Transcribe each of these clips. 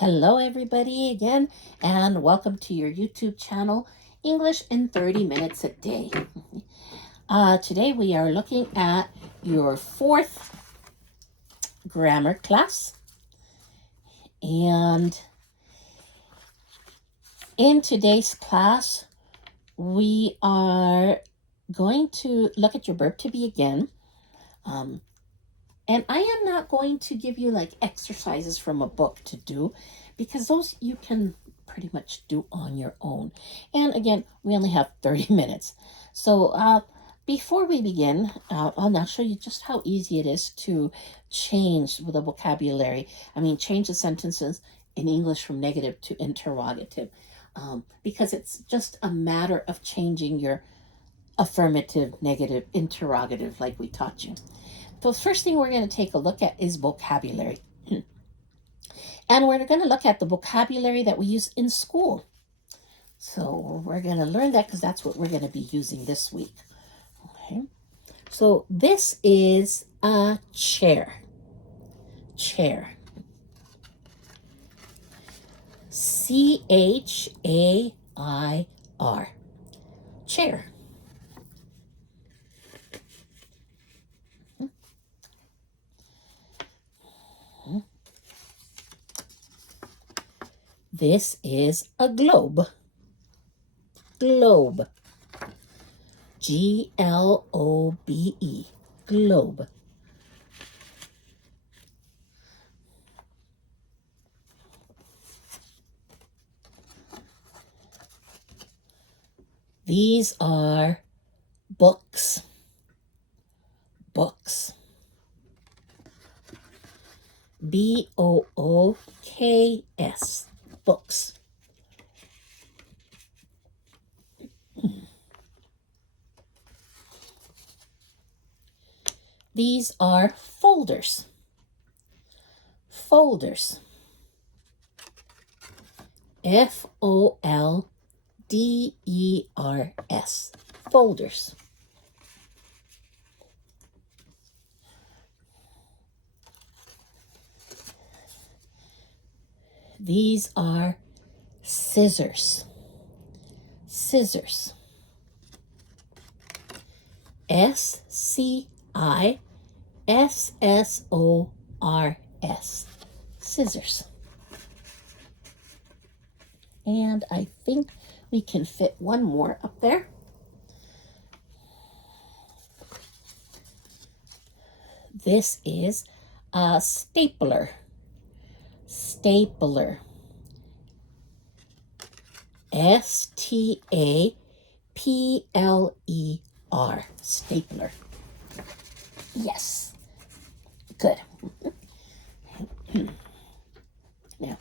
Hello, everybody, again, and welcome to your YouTube channel, English in 30 Minutes a Day. Today we are looking at your fourth grammar class, and in today's class, we are going to look at your verb to be again. And I am not going to give you like exercises from a book to do because those you can pretty much do on your own. And again, we only have 30 minutes. So before we begin, I'll now show you just how easy it is to change the vocabulary. Change the sentences in English from negative to interrogative. Because it's just a matter of changing your affirmative, negative, interrogative like we taught you. The first thing we're going to take a look at is vocabulary. And we're going to look at the vocabulary that we use in school. So we're going to learn that because that's what we're going to be using this week. Okay. So this is a chair. Chair. C-H-A-I-R. Chair. This is a globe. Globe. G-L-O-B-E. Globe. These are books. Books. B-O-O-K-S. Books. These are folders. Folders. F-O-L-D-E-R-S. Folders. These are scissors. Scissors. S-C-I-S-S-O-R-S. Scissors. And I think we can fit one more up there. This is a stapler. Stapler. S-T-A-P-L-E-R. Stapler. Yes. Good. Now,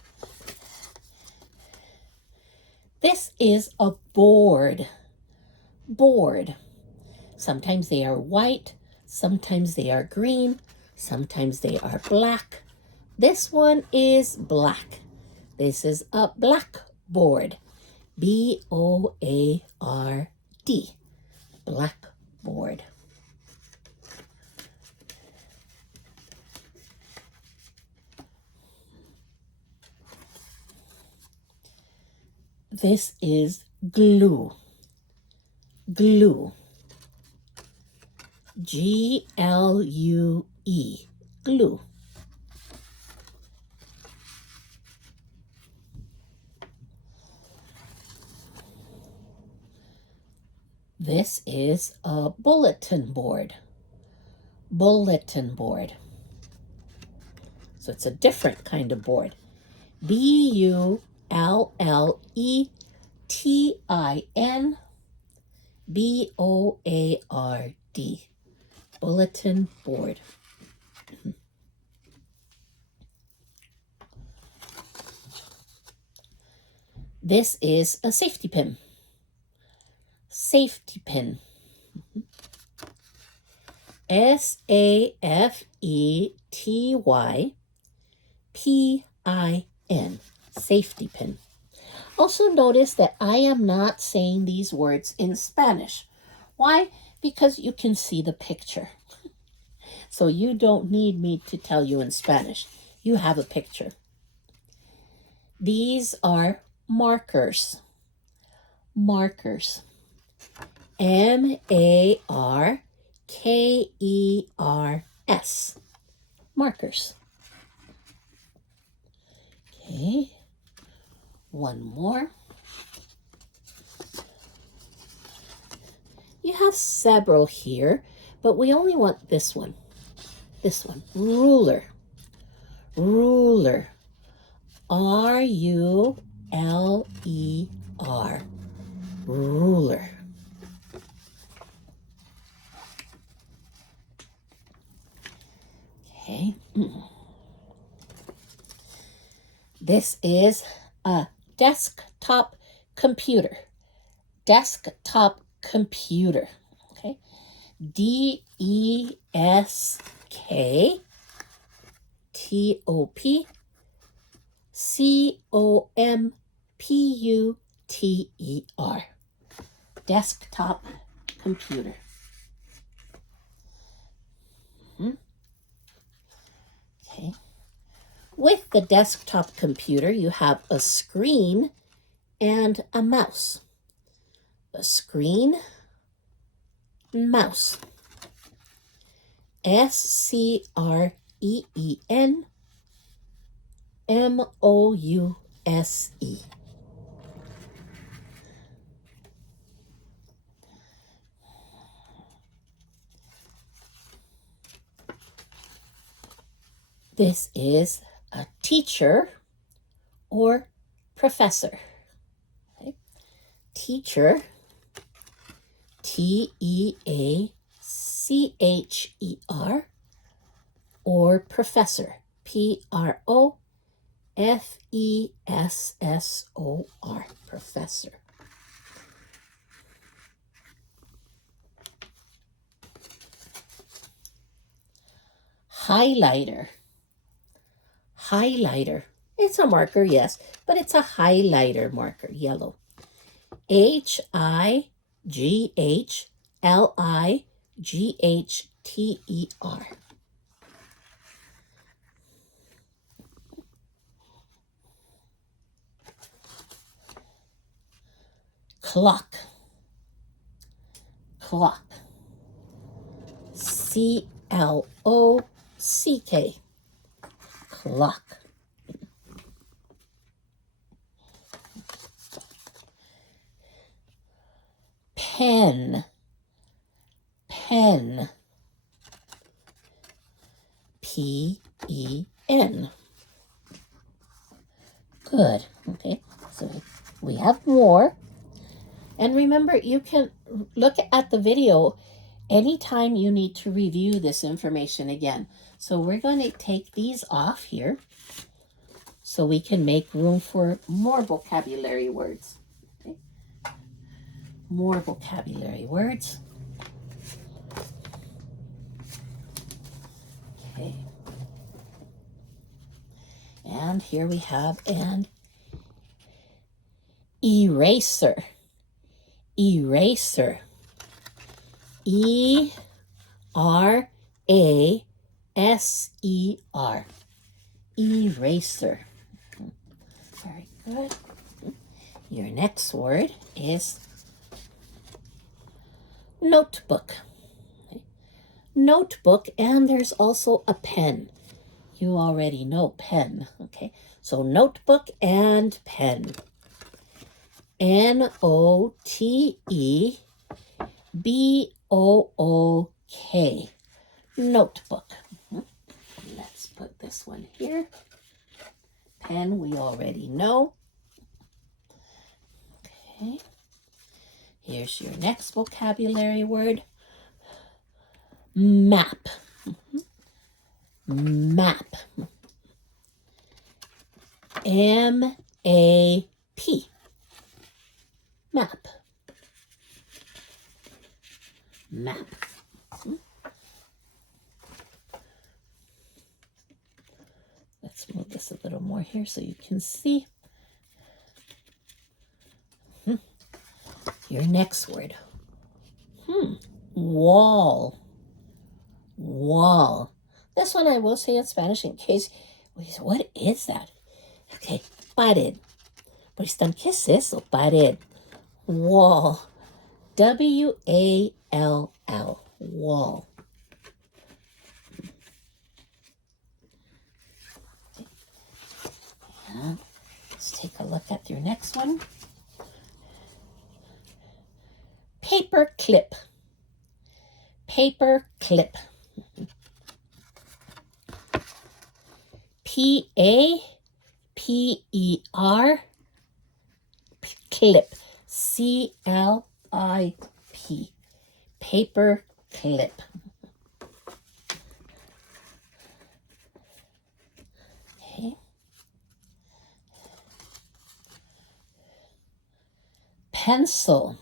this is a board. Board. Sometimes they are white. Sometimes they are green. Sometimes they are black. This one is black. This is a blackboard. B-O-A-R-D. Blackboard. This is glue. Glue. G-L-U-E. Glue. This is a bulletin board. Bulletin board. So it's a different kind of board. B-U-L-L-E-T-I-N B-O-A-R-D. Bulletin board. This is a safety pin. Safety pin. S-A-F-E-T-Y-P-I-N. Safety pin. Also notice that I am not saying these words in Spanish. Why? Because you can see the picture. So you don't need me to tell you in Spanish. You have a picture. These are markers. Markers. M-A-R-K-E-R-S. Markers. Okay. One more. You have several here, but we only want this one. This one. Ruler. Ruler. R-U-L-E-R. Ruler. Okay. This is a desktop computer. Desktop computer. Okay. D-E-S-K-T-O-P-C-O-M-P-U-T-E-R. Desktop computer. Okay. With the desktop computer, you have a screen and a mouse. A screen, mouse. S-C-R-E-E-N-M-O-U-S-E. This is a teacher or professor. Okay. Teacher, T-E-A-C-H-E-R, or professor, P-R-O-F-E-S-S-O-R, professor. Highlighter. Highlighter. It's a marker, yes, but it's a highlighter marker, yellow. H-I-G-H-L-I-G-H-T-E-R. Clock. Clock. C-L-O-C-K. Clock. Pen. Pen. P-E-N. Good. Okay, so we have more. And remember, you can look at the video anytime you need to review this information again. So we're going to take these off here so we can make room for more vocabulary words. Okay. More vocabulary words. Okay. And here we have an eraser. Eraser. E-R-A-S-E-R. Eraser. Very good. Your next word is notebook. Okay. Notebook, and there's also a pen. You already know pen, okay? So notebook and pen. N-O-T-E-B-O-O-K. Notebook. Let's put this one here. Pen, we already know. Okay. Here's your next vocabulary word. Map. Map. M-A-P. Map. Map. Let's move this a little more here so you can see. Your next word. Wall. Wall. This one I will say in Spanish in case, what is that? Okay, pared. Por están, ¿qué es eso? Pared. Wall. W-A-L-L. Wall. And let's take a look at your next one. Paper clip. Paper clip. P-A-P-E-R. Clip. C-L-I-P. Paper clip. Okay. Pencil.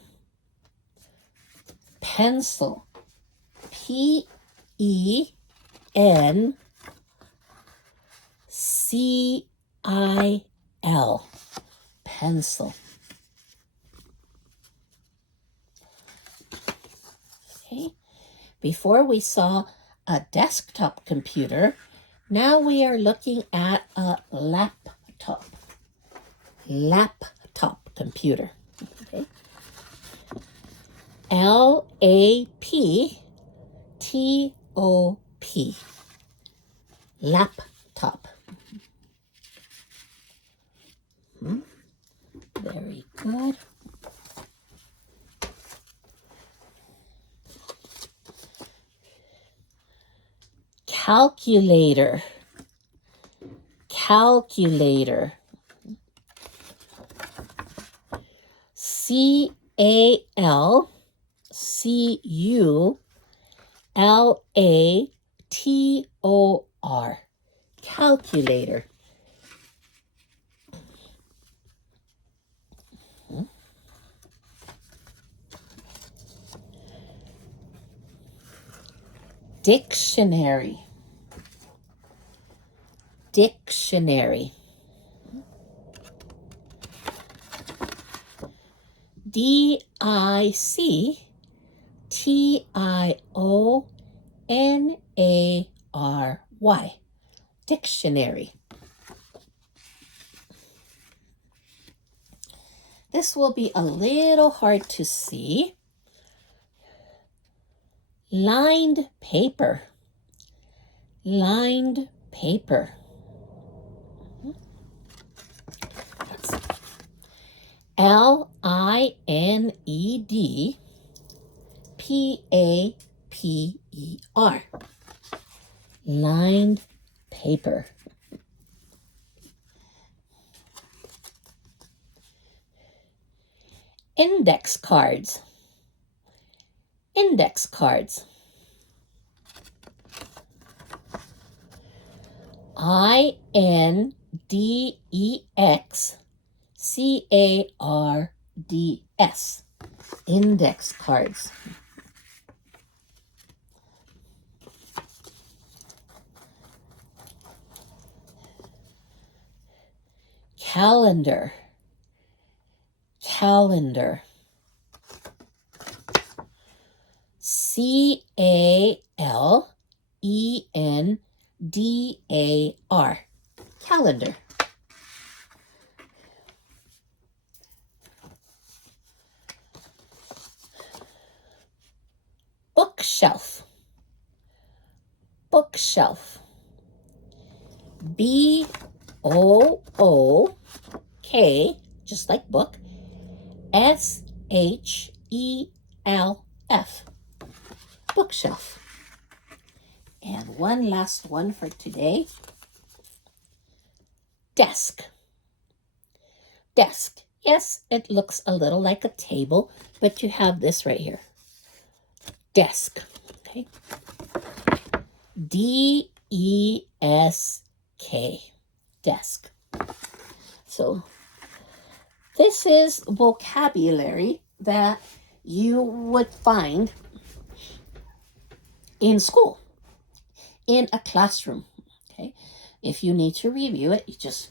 Pencil. P-E-N-C-I-L. Pencil. Okay. Before we saw a desktop computer, now we are looking at a laptop. Laptop computer. Okay. L-A-P-T-O-P. Laptop. Very good. Calculator. Calculator. C-A-L-C-U-L-A-T-O-R. Calculator. Dictionary. Dictionary. D-I-C-T-I-O-N-A-R-Y. Dictionary. This will be a little hard to see. Lined paper. Lined paper. L-I-N-E-D P-A-P-E-R. Lined paper. Index cards. Index cards. I-N-D-E-X-C-A-R-D-S. Index cards. Calendar. Calendar. C-A-L-E-N-D-A-R. Calendar. Bookshelf. Bookshelf. B-O-O-K, just like book, S-H-E-L-F. Bookshelf. And one last one for today. Desk. Desk. Yes, it looks a little like a table, but you have this right here. Desk. Okay. D-E-S-K. Desk. So this is vocabulary that you would find in school, in a classroom. Okay. If you need to review it, you just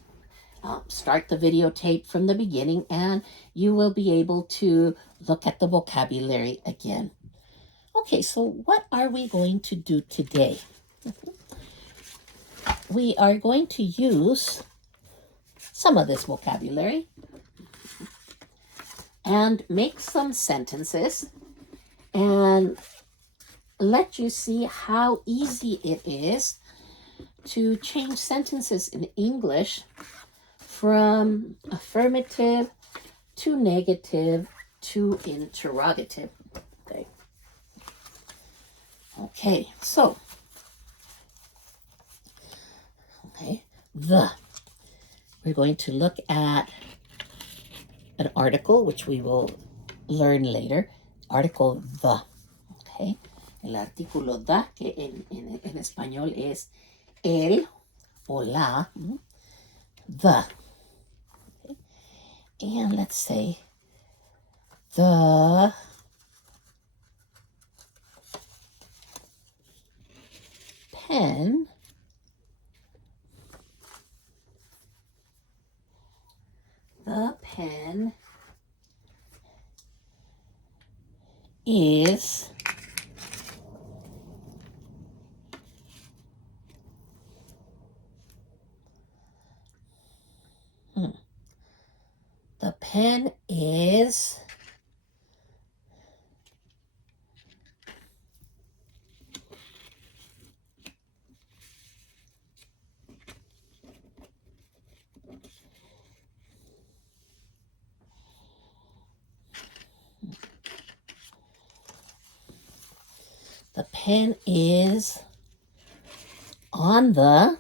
start the videotape from the beginning and you will be able to look at the vocabulary again. Okay, so what are we going to do today? We are going to use some of this vocabulary and make some sentences and let you see how easy it is to change sentences in English from affirmative to negative to interrogative. Okay, so, we're going to look at an article, which we will learn later. Article the, okay. El artículo da, que en español es el o la, the. Okay. And let's say the pen is the pen is on the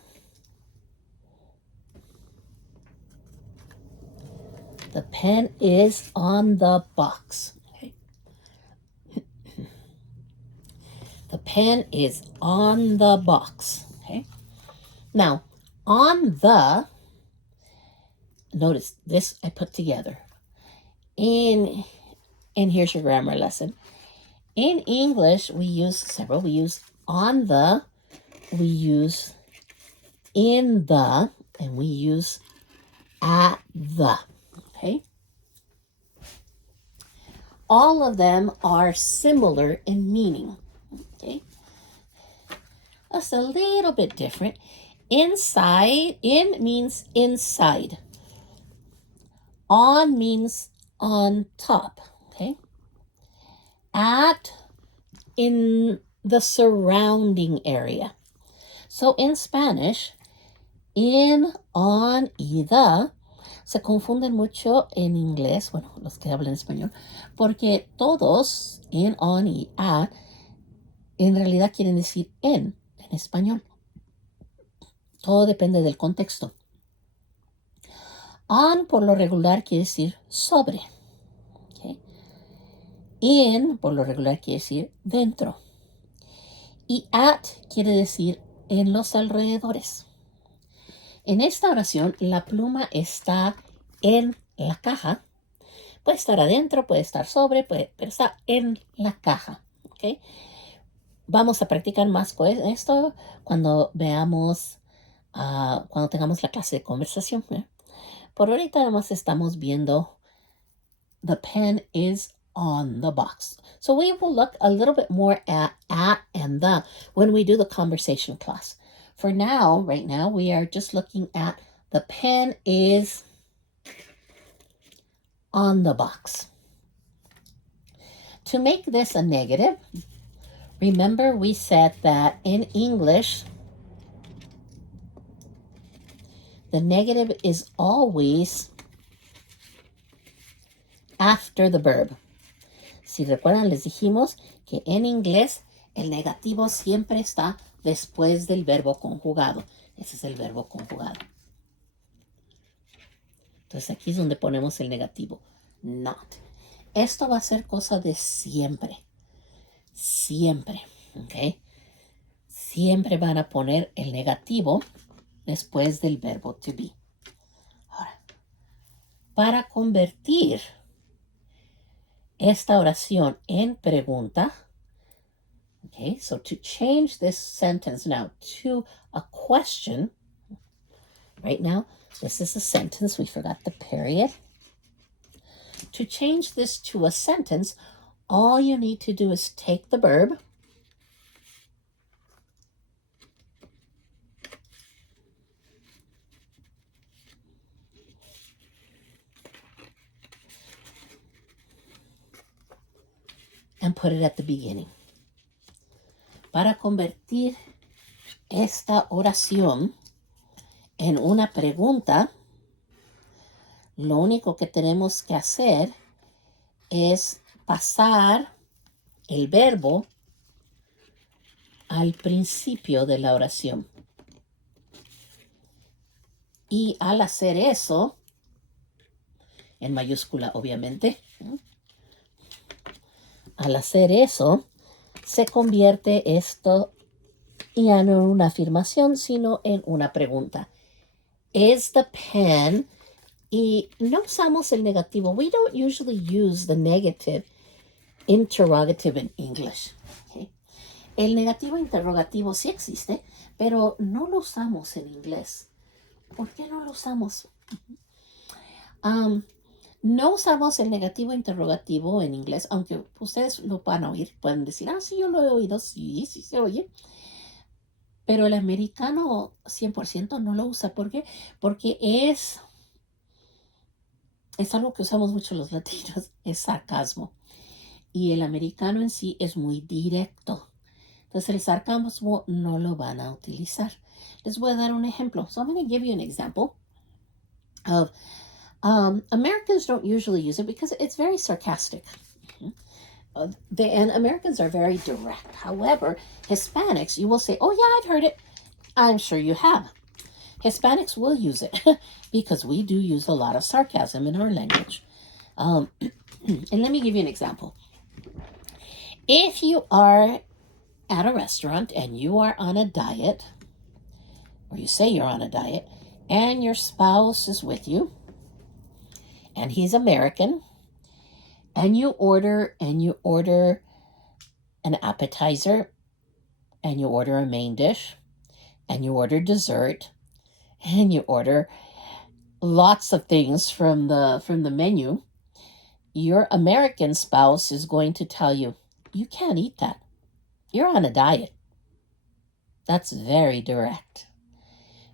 pen is on the box. Okay. The pen is on the box. Okay. Now, on the, notice this I put together. And here's your grammar lesson. In English, we use several. We use on the, we use in the, and we use at the. Okay? All of them are similar in meaning. Okay? That's a little bit different. Inside, in means inside. On means on top. Okay? At, in the surrounding area. So in Spanish, in, on y the se confunden mucho en inglés, bueno, los que hablan español, porque todos in, on y at en realidad quieren decir en español. Todo depende del contexto. On por lo regular quiere decir sobre. Okay. In por lo regular quiere decir dentro. Y at quiere decir en los alrededores. En esta oración, la pluma está en la caja. Puede estar adentro, puede estar sobre, pero está en la caja. ¿Okay? Vamos a practicar más con esto cuando veamos, cuando tengamos la clase de conversación. Por ahorita además estamos viendo the pen is on the box. So we will look a little bit more at and the when we do the conversation class. For now, right now, we are just looking at the pen is on the box. To make this a negative, remember we said that in English, the negative is always after the verb. Si recuerdan, les dijimos que en inglés el negativo siempre está después del verbo conjugado. Ese es el verbo conjugado. Entonces aquí es donde ponemos el negativo. Not. Esto va a ser cosa de siempre. Siempre. ¿Ok? Siempre van a poner el negativo después del verbo to be. Ahora, para convertir esta oración en pregunta, okay, so to change this sentence now to a question, right now, this is a sentence, we forgot the period. To change this to a sentence, all you need to do is take the verb, and put it at the beginning. Para convertir esta oración en una pregunta, lo único que tenemos que hacer es pasar el verbo al principio de la oración. Y al hacer eso, en mayúscula obviamente, al hacer eso, se convierte esto ya no en una afirmación, sino en una pregunta. Is the pen... Y no usamos el negativo. We don't usually use the negative interrogative in English. Okay? El negativo interrogativo sí existe, pero no lo usamos en inglés. ¿Por qué no lo usamos? No usamos el negativo interrogativo en inglés, aunque ustedes lo van a oír. Pueden decir, sí, yo lo he oído. Sí, sí se oye. Pero el americano 100% no lo usa. ¿Por qué? Porque es algo que usamos mucho los latinos, es sarcasmo. Y el americano en sí es muy directo. Entonces el sarcasmo no lo van a utilizar. Les voy a dar un ejemplo. So I'm going to give you an example of Americans don't usually use it because it's very sarcastic. And Americans are very direct. However, Hispanics, you will say, oh yeah, I've heard it. I'm sure you have. Hispanics will use it because we do use a lot of sarcasm in our language. And let me give you an example. If you are at a restaurant and you are on a diet, or you say you're on a diet, and your spouse is with you, and he's American, and you order an appetizer, and you order a main dish, and you order dessert, and you order lots of things from the menu, your American spouse is going to tell you, you can't eat that. You're on a diet. That's very direct.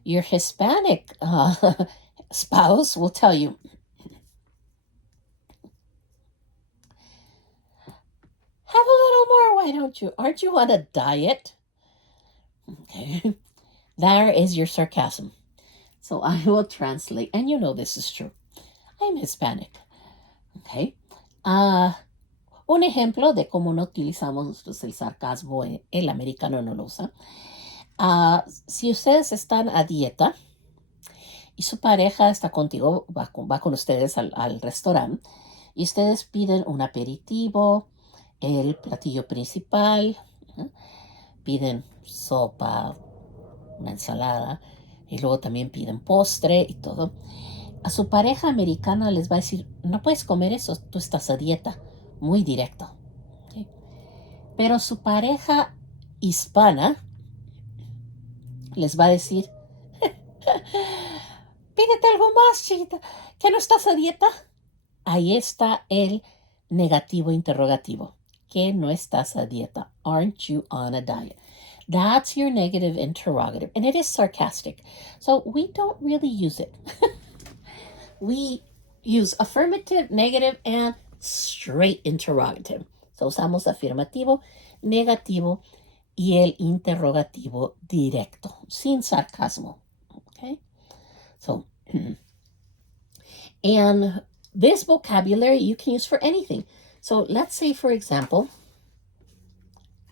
Your Hispanic spouse will tell you, have a little more, why don't you? Aren't you on a diet? Okay. There is your sarcasm. So I will translate, and you know this is true. I'm Hispanic. Okay. Un ejemplo de cómo no utilizamos nosotros el sarcasmo, el americano no lo usa. Si ustedes están a dieta y su pareja está contigo, va con ustedes al restaurante, y ustedes piden un aperitivo, el platillo principal, piden sopa, una ensalada, y luego también piden postre y todo. A su pareja americana les va a decir, no puedes comer eso, tú estás a dieta. Muy directo. ¿Sí? Pero su pareja hispana les va a decir, pídete algo más, chiquita, que no estás a dieta. Ahí está el negativo interrogativo. Que no estás a dieta. Aren't you on a diet? That's your negative interrogative. And it is sarcastic. So we don't really use it. We use affirmative, negative, and straight interrogative. So usamos afirmativo, negativo y el interrogativo directo, sin sarcasmo. Okay? So, and this vocabulary you can use for anything. So let's say, for example,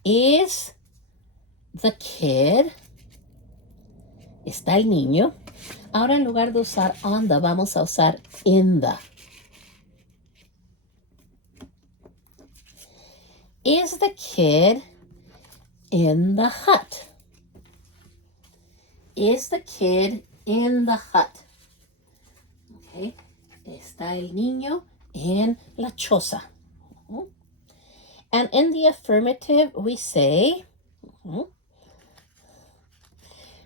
is the kid, está el niño. Ahora en lugar de usar on the, vamos a usar in the. Is the kid in the hut? Is the kid in the hut? Okay. Está el niño en la choza. And in the affirmative, we say,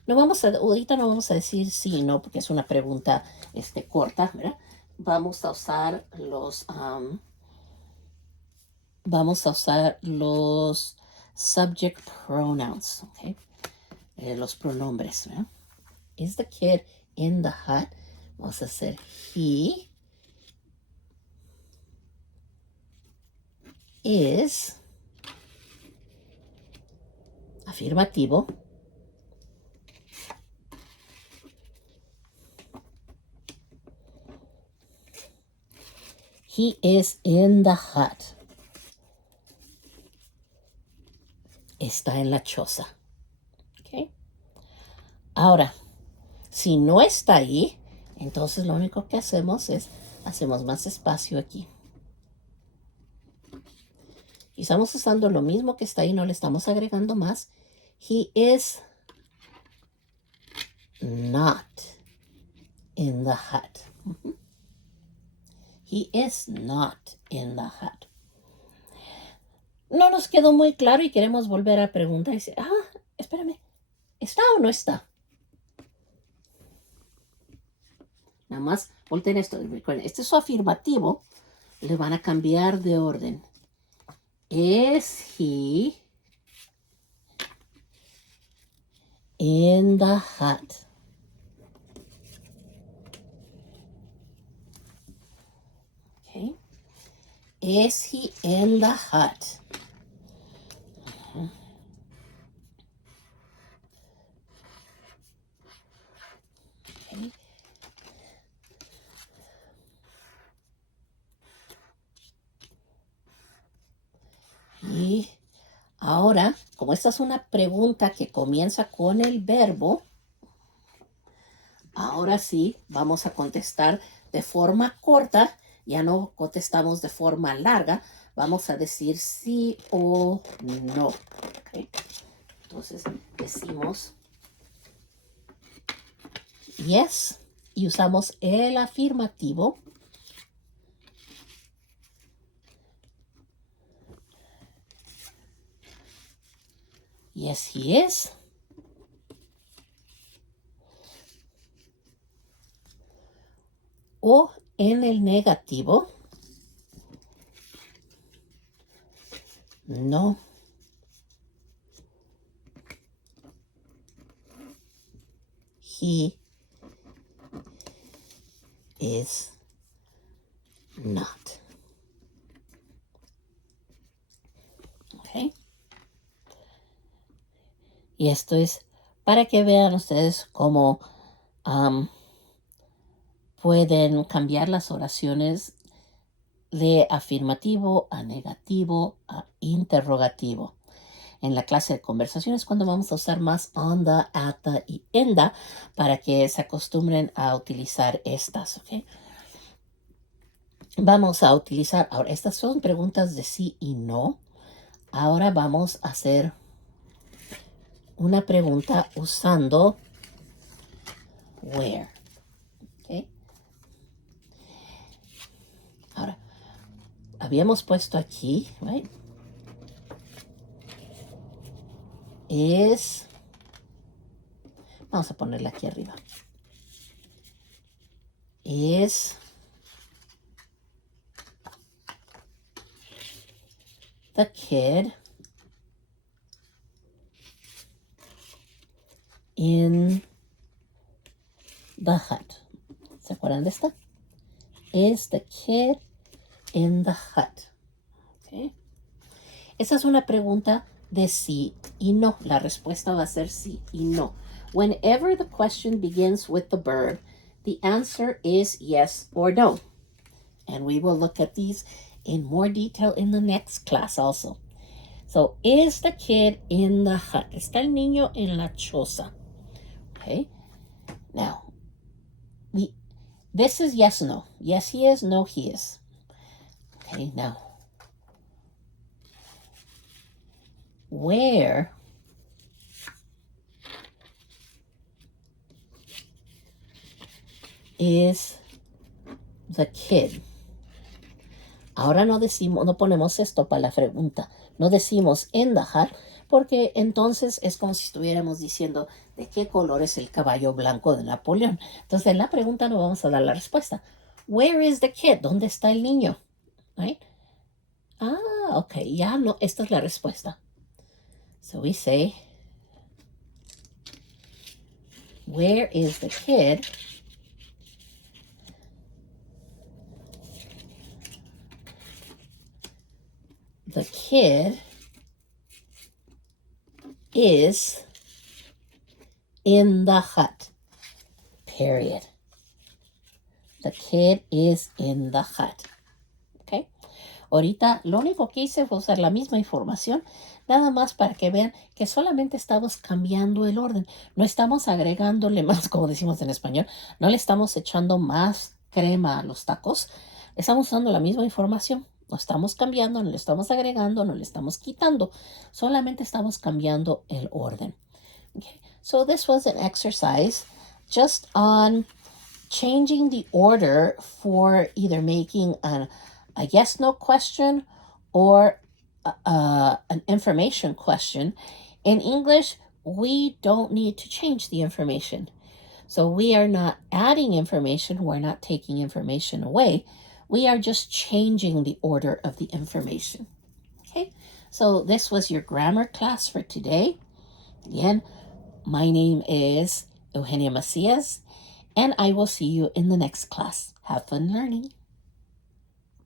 ahorita no vamos a decir sí y no, porque es una pregunta corta, ¿verdad? Vamos a usar los subject pronouns, okay? Los pronombres, ¿verdad? Is the kid in the hut? Vamos a hacer he is Afirmativo. He is in the hut. Está en la choza. ¿Okay? Ahora, si no está ahí, entonces lo único que hacemos es, hacemos más espacio aquí. Y estamos usando lo mismo que está ahí, no le estamos agregando más. He is not in the hut. He is not in the hut. No nos quedó muy claro y queremos volver a preguntar. Y dice, espérame, ¿está o no está? Nada más volteen esto. Recuerden, este es su afirmativo. Le van a cambiar de orden. Is he in the hut? Okay. Is he in the hut? Okay. Y ahora, como esta es una pregunta que comienza con el verbo, ahora sí vamos a contestar de forma corta, ya no contestamos de forma larga, vamos a decir sí o no. ¿Okay? Entonces decimos yes y usamos el afirmativo. Yes, he is. O en el negativo, no. He is not. Okay. Y esto es para que vean ustedes cómo pueden cambiar las oraciones de afirmativo a negativo a interrogativo. En la clase de conversaciones cuando vamos a usar más on the, at the y in the para que se acostumbren a utilizar estas, ¿ok? Vamos a utilizar, ahora estas son preguntas de sí y no. Ahora vamos a hacer una pregunta usando where, ¿ok? Ahora, habíamos puesto aquí, right? Vamos a ponerla aquí arriba. Is the kid in the hut? ¿Se acuerdan de esta? Is the kid in the hut? Okay. Esa es una pregunta de sí y no. La respuesta va a ser sí y no. Whenever the question begins with the verb, the answer is yes or no. And we will look at these in more detail in the next class also. So, is the kid in the hut? ¿Está el niño en la choza? Okay. Now, this is yes, no. Yes, he is. No, he is. Okay, now. Where is the kid? Ahora no decimos, no ponemos esto para la pregunta. No decimos in the hut, porque entonces es como si estuviéramos diciendo de qué color es el caballo blanco de Napoleón. Entonces en la pregunta no vamos a dar la respuesta. Where is the kid? ¿Dónde está el niño? Right? Ok, ya no, esta es la respuesta. So we say, where is the kid? The kid is in the hut. Period. The kid is in the hut. Okay. Ahorita lo único que hice fue usar la misma información, nada más para que vean que solamente estamos cambiando el orden. No estamos agregándole más, como decimos en español, no le estamos echando más crema a los tacos. Estamos usando la misma información. No estamos cambiando, no le estamos agregando, no le estamos quitando. Solamente estamos cambiando el orden. Okay. So this was an exercise just on changing the order for either making a yes no question or an information question. In English, we don't need to change the information. So we are not adding information, we're not taking information away. We are just changing the order of the information. Okay, so this was your grammar class for today. Again, my name is Eugenia Macias, and I will see you in the next class. Have fun learning.